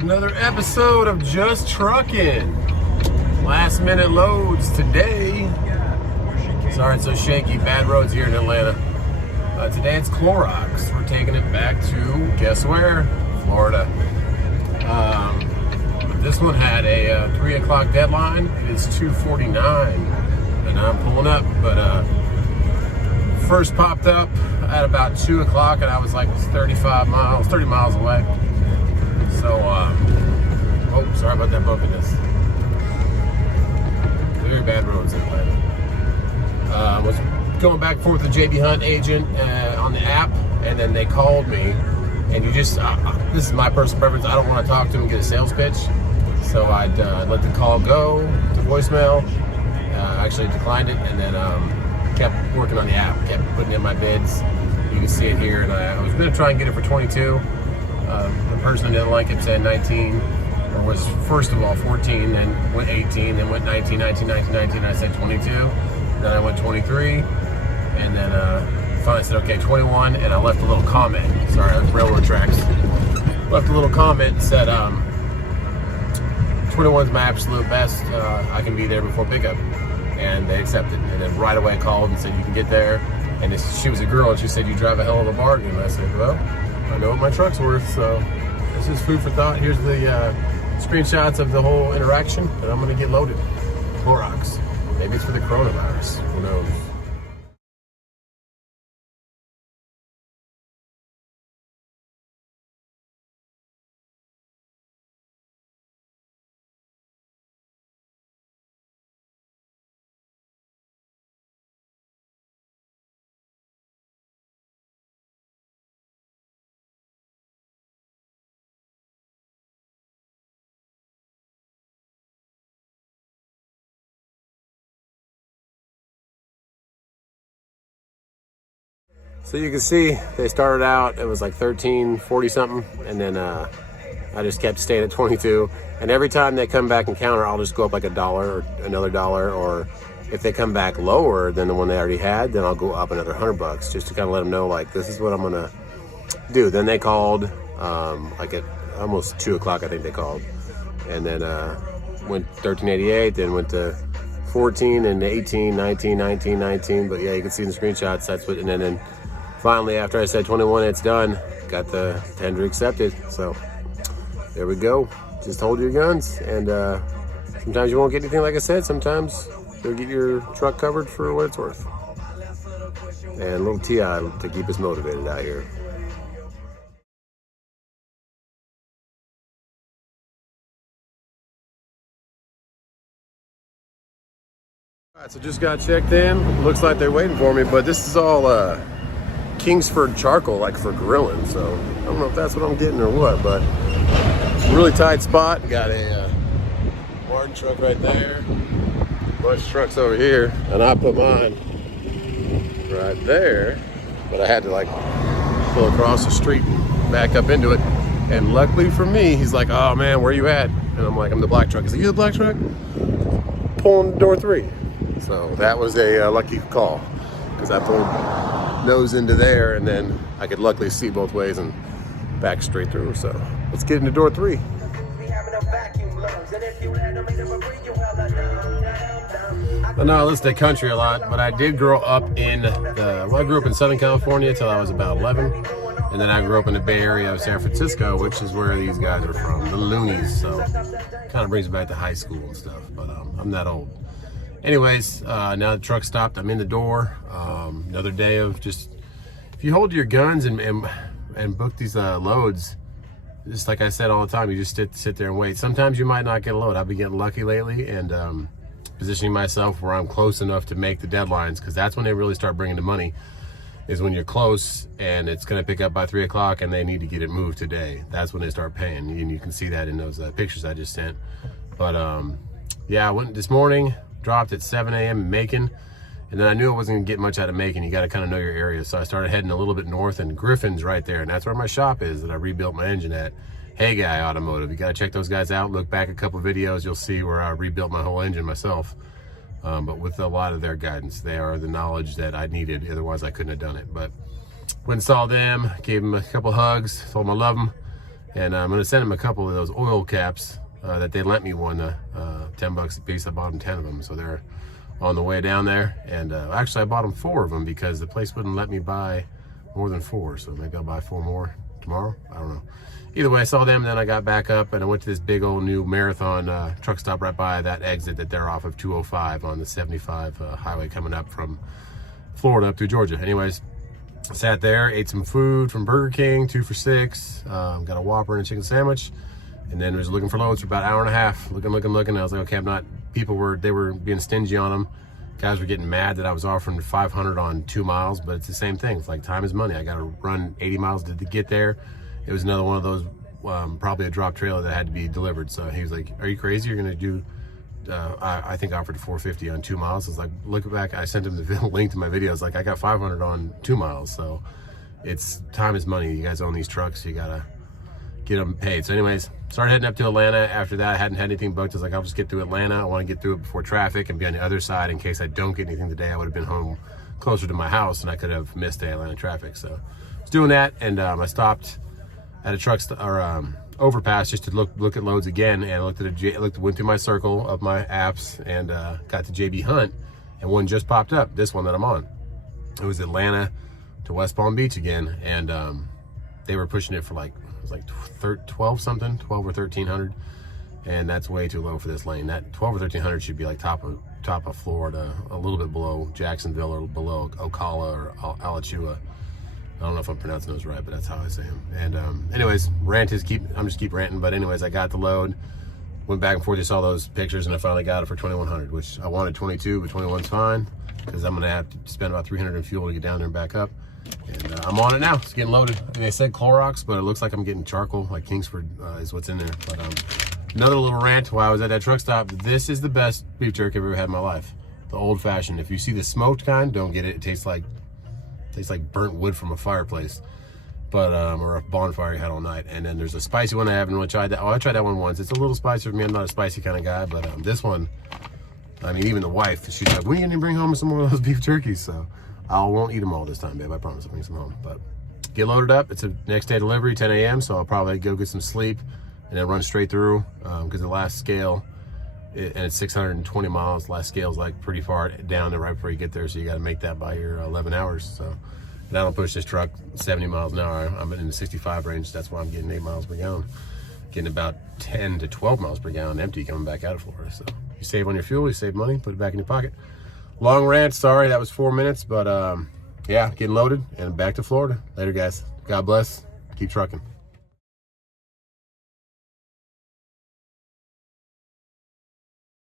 Another episode of Just Trucking. Last minute loads today. Sorry it's so shaky. Bad roads here in Atlanta. Today it's Clorox. We're taking it back to, guess where? Florida. This one had a 3 o'clock deadline. It is 2:49 and I'm pulling up, but first popped up at about 2 o'clock and I was like 30 miles away. So, oh, sorry about that bumpiness. Very bad roads in Atlanta. Was going back and forth with the JB Hunt agent on the app, and then they called me, and you just, this is my personal preference, I don't want to talk to them and get a sales pitch, so I'd let the call go to voicemail. Actually declined it, and then kept working on the app, kept putting in my bids. You can see it here, and I was going to try and get it for 22. The person on the other line kept saying 19, or was first of all 14, then went 18, then went 19, 19, 19, 19. I said 22, then I went 23, and then finally said okay, 21, and I left a little comment. Sorry, that's railroad tracks. Left a little comment and said 21's my absolute best. I can be there before pickup, and they accepted. And then right away I called and said you can get there. And she was a girl, and she said you drive a hell of a bargain. And I said, well, I know what my truck's worth, so this is food for thought. Here's the screenshots of the whole interaction, and I'm gonna get loaded. Clorox. Maybe it's for the coronavirus, who knows? So you can see they started out, it was like 13.40 something, and then I just kept staying at 22. And every time they come back and counter, I'll just go up like $1 or another $1, or if they come back lower than the one they already had, then I'll go up another $100 just to kind of let them know, like, this is what I'm gonna do. Then they called like at almost 2 o'clock, I think they called, and then went 13.88, then went to 14 and 18, 19, 19, 19. But yeah, you can see in the screenshots that's what, and then finally, after I said 21, it's done. Got the tender accepted. So there we go. Just hold your guns. And sometimes you won't get anything, like I said. Sometimes you'll get your truck covered for what it's worth. And a little TI to keep us motivated out here. All right, so just got checked in. Looks like they're waiting for me, but this is all Kingsford charcoal, like for grilling, so I don't know if that's what I'm getting or what, but really tight spot. Got a Martin truck right there, bunch of trucks over here, and I put mine right there, but I had to like pull across the street and back up into it, and luckily for me, he's like, oh man, where you at? And I'm like, I'm the black truck. Is he the black truck? Pulling door 3. So that was a lucky call, because I pulled nose into there, and then I could luckily see both ways and back straight through. So let's get into door 3. Well, no, I listen to country a lot, but I did grow up in I grew up in Southern California till I was about 11, and then I grew up in the Bay Area of San Francisco, which is where these guys are from, the Loonies. So kind of brings me back to high school and stuff, but I'm that old. Anyways, now the truck stopped. I'm in the door. Another day of just, if you hold your guns and book these loads, just like I said all the time, you just sit there and wait. Sometimes you might not get a load. I've been getting lucky lately, and positioning myself where I'm close enough to make the deadlines, because that's when they really start bringing the money, is when you're close and it's going to pick up by 3 o'clock and they need to get it moved today. That's when they start paying, and you can see that in those pictures I just sent. But yeah, I went this morning, dropped at 7 a.m. in Macon, and then I knew I wasn't gonna get much out of Macon. You got to kind of know your area, so I started heading a little bit north, and Griffin's right there, and that's where my shop is that I rebuilt my engine at. Hey Guy Automotive. You got to check those guys out. Look back a couple videos, you'll see where I rebuilt my whole engine myself. But with a lot of their guidance, they are the knowledge that I needed. Otherwise, I couldn't have done it. But went and saw them, gave them a couple hugs, told them I love them, And I'm going to send them a couple of those oil caps that they lent me one, $10 a piece. I bought them 10 of them, so they're on the way down there. And actually I bought them 4 of them because the place wouldn't let me buy more than 4, so maybe I'll buy 4 more tomorrow. I don't know. Either way, I saw them, and then I got back up and I went to this big old new marathon truck stop right by that exit that they're off of 205 on the 75 highway coming up from Florida up through Georgia. Anyways, sat there, ate some food from Burger King, 2 for $6, got a Whopper and a chicken sandwich, and then was looking for loads for about an hour and a half, looking. I was like, okay, I'm not, they were being stingy on them. Guys were getting mad that I was offering 500 on 2 miles, but it's the same thing. It's like time is money. I got to run 80 miles to get there. It was another one of those, probably a drop trailer that had to be delivered. So he was like, are you crazy? You're going to do, I think I offered 450 on 2 miles. I was like, look back. I sent him the link to my video. I was like, I got 500 on 2 miles. So it's time is money. You guys own these trucks. You got to get them paid. So anyways, started heading up to Atlanta. After that, I hadn't had anything booked. I was like, I'll just get through Atlanta. I want to get through it before traffic and be on the other side in case I don't get anything today. I would have been home closer to my house and I could have missed the Atlanta traffic. So I was doing that, and I stopped at a overpass just to look at loads again, and I went through my circle of my apps and got to JB Hunt, and one just popped up, this one that I'm on. It was Atlanta to West Palm Beach again, and they were pushing it for like, it was like 12 something, 12 or 1300, and that's way too low for this lane. That 12 or 1300 should be like top of Florida, a little bit below Jacksonville or below Ocala or Alachua. I don't know if I'm pronouncing those right, but that's how I say them. And anyways, I'm just keep ranting. But anyways, I got the load, went back and forth, just saw those pictures, and I finally got it for 2100, which I wanted 22, but 21's fine, because I'm gonna have to spend about 300 in fuel to get down there and back up. And I'm on it now. It's getting loaded. I mean, they said Clorox, but it looks like I'm getting charcoal, like Kingsford is what's in there. But another little rant while I was at that truck stop. This is the best beef jerky I've ever had in my life. The old fashioned. If you see the smoked kind, don't get it. It tastes like burnt wood from a fireplace, but or a bonfire you had all night. And then there's a spicy one. I haven't really tried that. Oh, I tried that one once. It's a little spicy for me. I'm not a spicy kind of guy, but this one, I mean, even the wife, she's like, when are you gonna bring home some more of those beef jerkies? So I won't eat them all this time, babe. I promise I'll bring some home. But get loaded up. It's a next day delivery, 10 a.m. So I'll probably go get some sleep and then run straight through, because the last scale, and it's 620 miles. Last scale's like pretty far down there right before you get there, so you got to make that by your 11 hours. So, and I don't push this truck 70 miles an hour. I'm in the 65 range. That's why I'm getting 8 miles per gallon, getting about 10 to 12 miles per gallon empty coming back out of Florida. So you save on your fuel, you save money, put it back in your pocket. Long rant, sorry, that was 4 minutes, but yeah, getting loaded and back to Florida. Later, guys. God bless. Keep trucking.